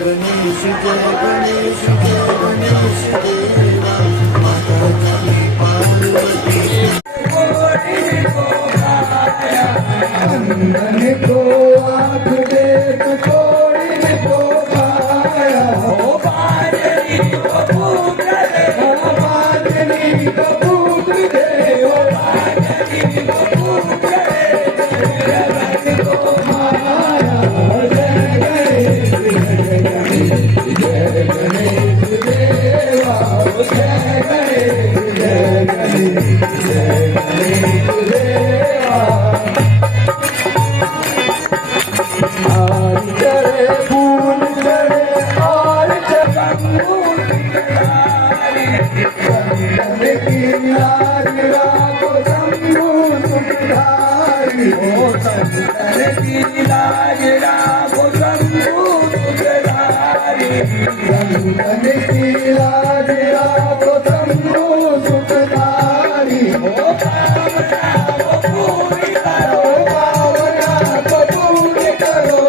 गणेश जय गणेश जय गणेश देवा माता जी पार्वती अंगन को आँख दे तो कोड़ी को पाया हो बाजरी कबूत दे हो बाजरी कबूत दे हो बाजरी कबूत दे जगत को माया जय गणेश देवा जय गणेश जय गणेश जय गणेश देवा चढ़े फूल चढ़े और चंदन की लाज राखो शंभु सुखधारी हो चंदन की लाज राखो शंभु सुखधारी चंदन की लाज राखो शंभु सुखधारी हो पूरी करो भावना कबूल करो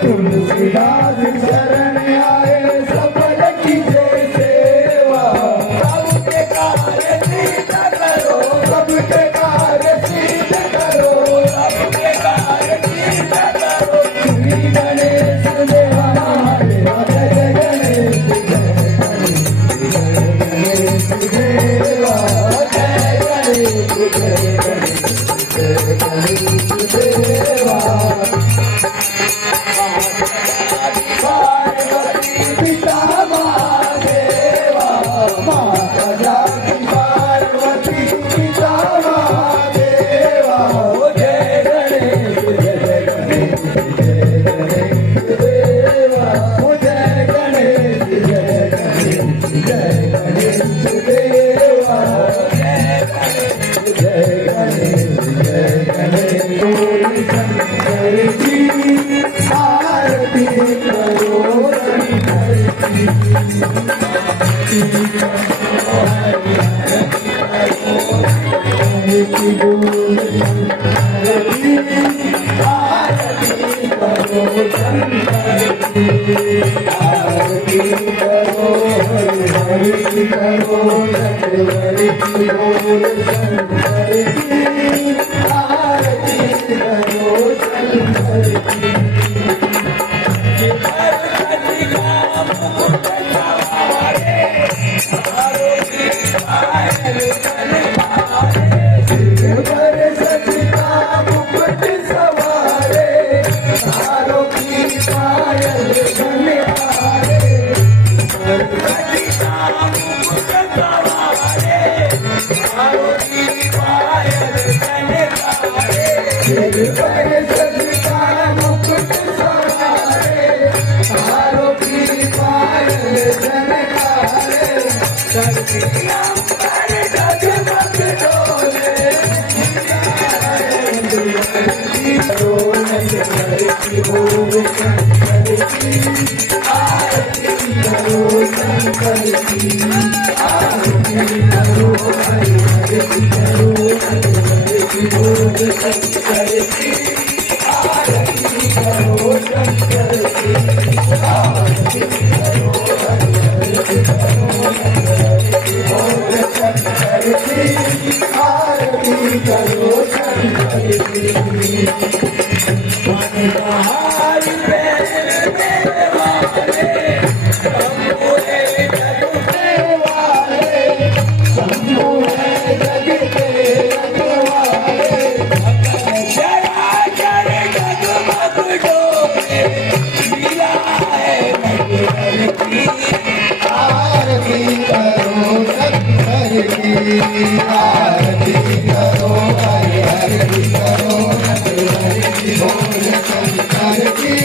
तुलसीदास शरण आए सफल की जय सेवा सबके कार्य सिद्ध करो सबके कार्य सिद्ध करो सबके कार्य सिद्ध करो श्री गणेश देवा जय गणेश जय गणेश देवा जय गणेश जय गणेश जय गणेश देवा आरती करो हरि हरि करो हरि बोल शंकर की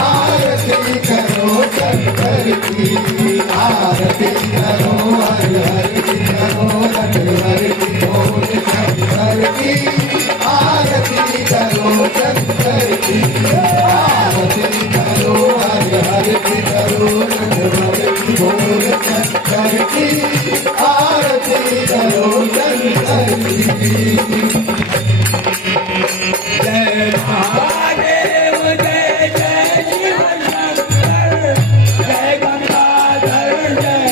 आरती करो शंकर की आरती करो हरि हरि करो हरि बोल शंकर की आरती करो शंकर की आरती करो हरि हरि करो हरि बोल शंकर की आरती करो शंकर की जय महादेव जय जय शिव शंकर जय गंगाधर जय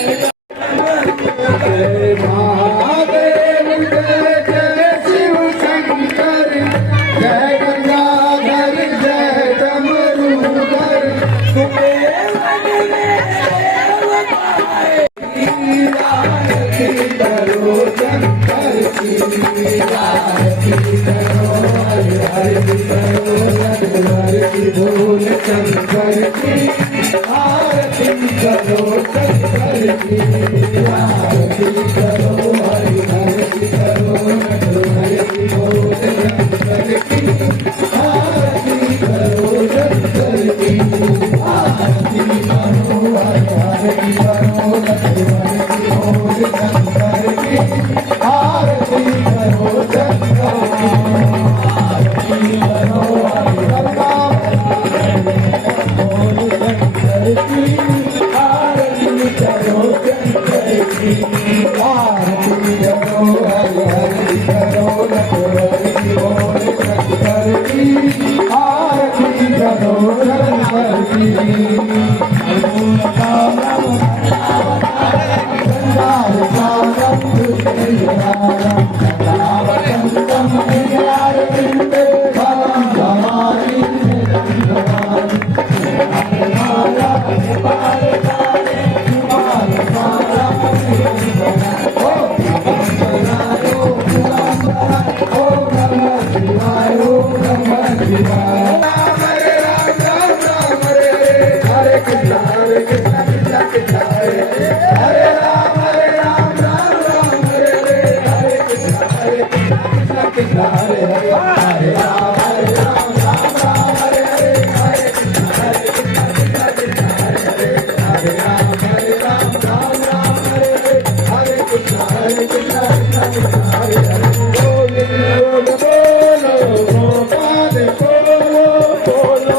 जय महादेव जय जय शिव शंकर जय गंगाधर जय डमरूधर आरती करो शंकर की आरती करो हरि हरि करो हरि बोल शंकर की आरती करो शंकर की आरती करो हरि हरि करो हरि बोल शंकर की आरती करो शंकर की आरती करो हरि हरि करो हरि बोल शंकर की आरती करो शंकर की आरती करो हरि हरि करो हरि बोल शंकर की आरती करो शंकर की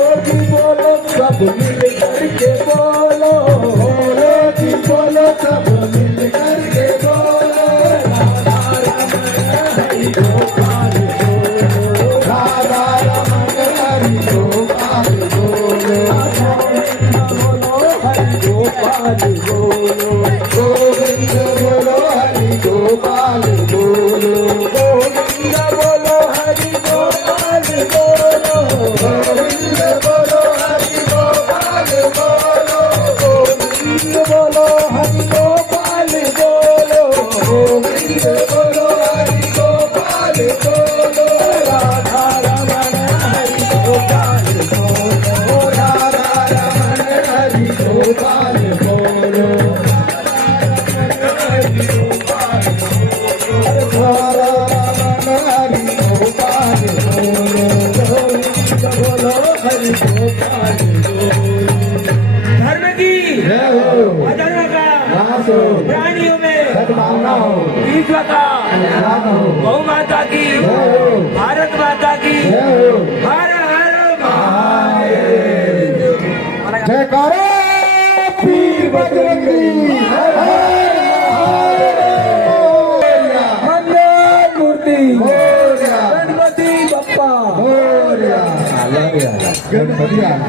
सब मिल करके बोलो जी बोलो सब मिल करके बोलो राधा रमन हरि गोपाल बोलो हरि गोपाल बोलो गोविंद बोलो हरि गोपाल बोलो गोविंद बोलो हरि गोपाल बोलो गोविंद बोलो हरि गोपाल बोलो गोविंद बोलो हरि गोपाल बोलो गोविंद बोलो हरि गोपाल बोलो राधा रमन हरि गोपाल बोलो राधा रमन हरि गोपाल बोलो हरि गोपाल राधा रमन हरि गोपाल बोलो गोविंद बोलो हरि गोपाल बोलो धर्म की जय हो अधर्म का नाश हो प्राणियों में सद्भावना हो विश्व का कल्याण हो गौ माता की जय हो भारत माता की जय हो हर हर महादेव। जयकारा पीर बजरंगी हर हर मंगल मूर्ति मोरया गणपति बप्पा मोरया गणपति आला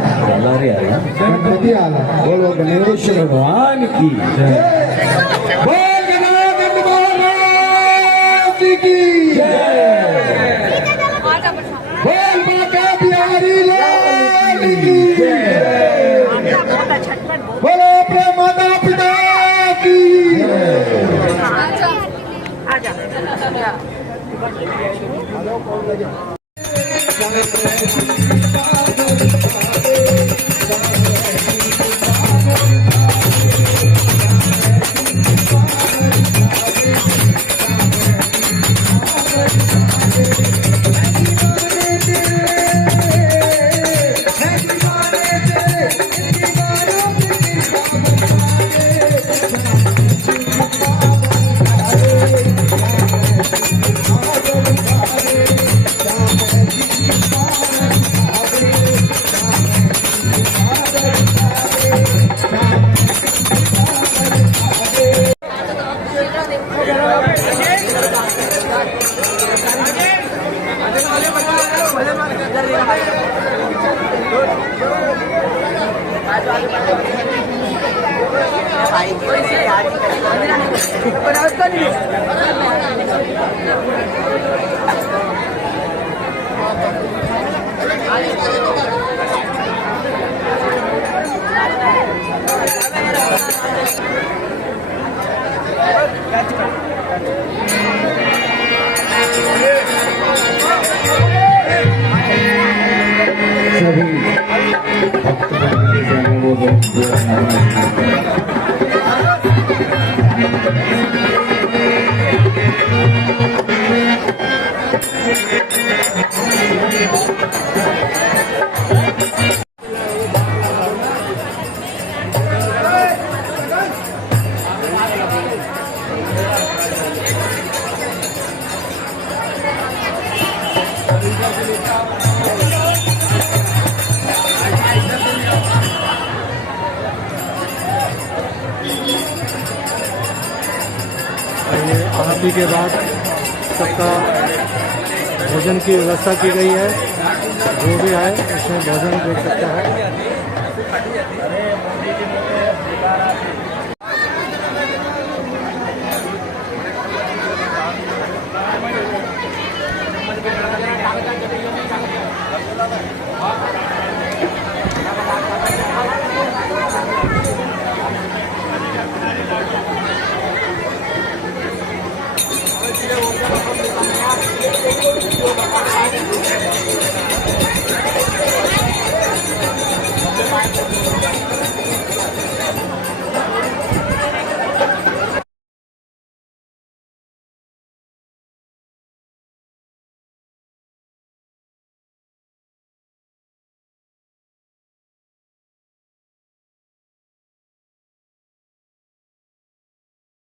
गणपति आला बोलो गणेश भगवान की बोल गणपति महाराज की बोल माता बिहारी लाल की बोलो प्रेम माता पिता की सभी भक्तजनों को ये आरती के बाद सबका भोजन की व्यवस्था की गई है। जो भी आए उसमें भोजन देख सकता है।